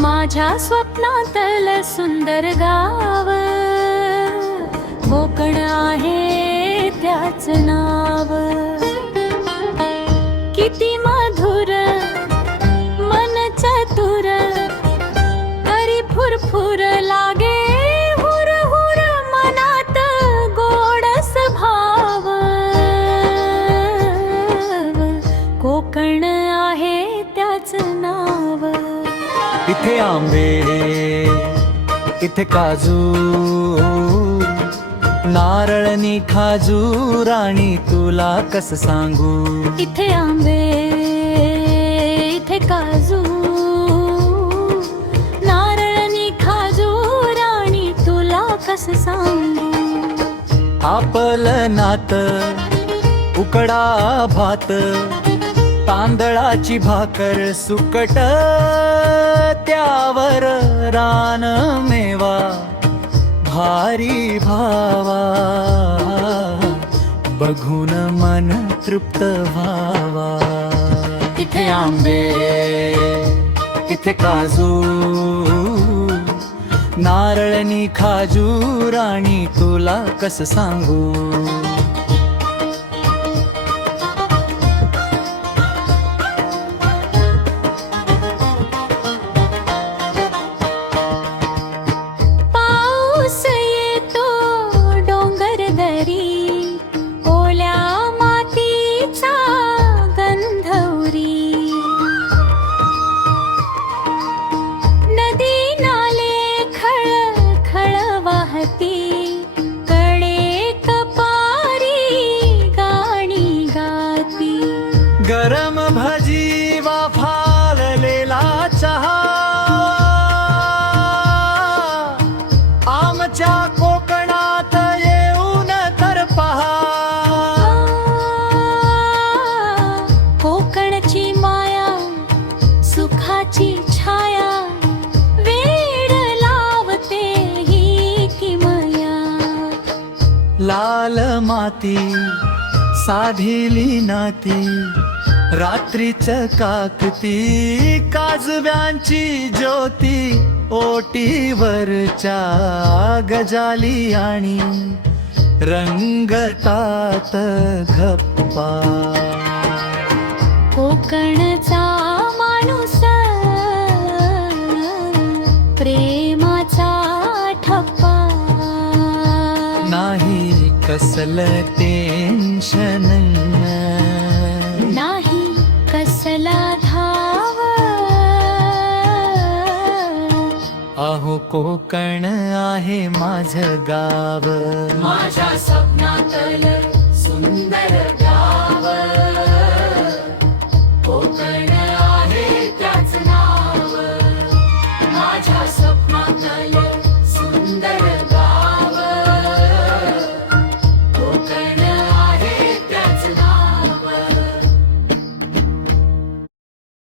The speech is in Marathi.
माझ्या स्वप्नातलं सुंदर गाव कोकण आहे त्याच नाव. किती मधुर मन चतुर तरी फुरफुर लागे हुर हुर मनात गोडस भाव. कोकण आहे त्याच नाव. इथे आंबे इथे काजू नारळनी खाजूर आणि तुला कस सांगू. इथे आंबे इथे काजू नारळनी खाजूर आणि तुला कस सांगू. आपलं नात उकडा भात तांदळाची भाकर सुकट त्यावर रान मेवा भारी भावा बघून मन तृप्त व्हावा. इथे आंबे इथे काजू नारळनी खाजूर आणि तुला कस सांगू. गरम भजी वाफाळलेला चहा आमच्या कोकणात येऊन तर पहा. कोकणची माया सुखाची छाया वेड लावते ही किमया. लाल माती साधीली नाती रात्रीच काकती काजव्यांची ज्योती ओटीवरच्या गजाली आणि रंगतात गप्पा. कोकणचा माणूस प्रेमाचा ठप्पा. नाही कसलं टेन्शन नाही कसला धाव. अहो कोकण आहे माझं गाव. माझ्या स्वप्नातलं सुंदर गाव.